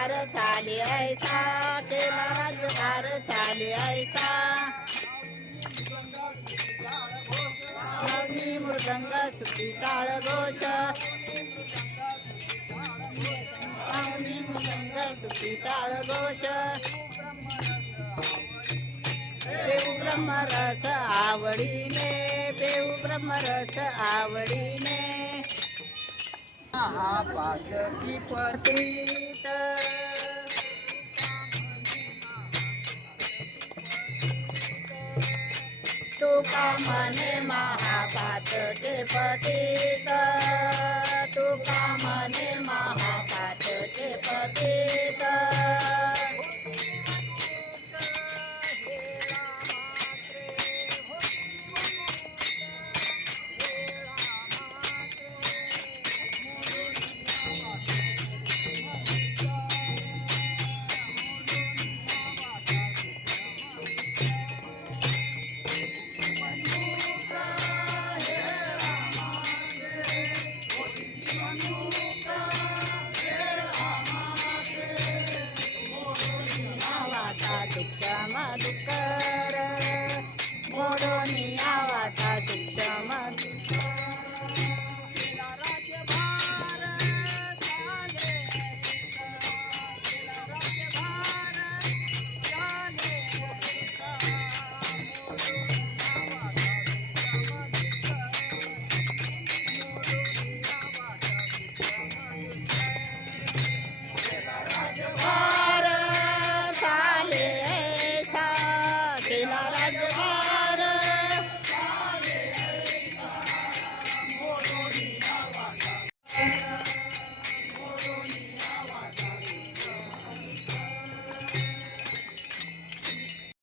राज्यभार झाले ऐसा, केला राज्यभार झाले ऐसा. माऊली मृदंग सुती टाळ घोष, माऊली मृदंग सुती टाळ घोष. पेऊ ब्रह्मरस आवडीने, पेऊ ब्रह्मरस आवडीने. महापातकी पतित, तुका म्हणे महापातके पतित, तुका म्हणे महापातके पतित.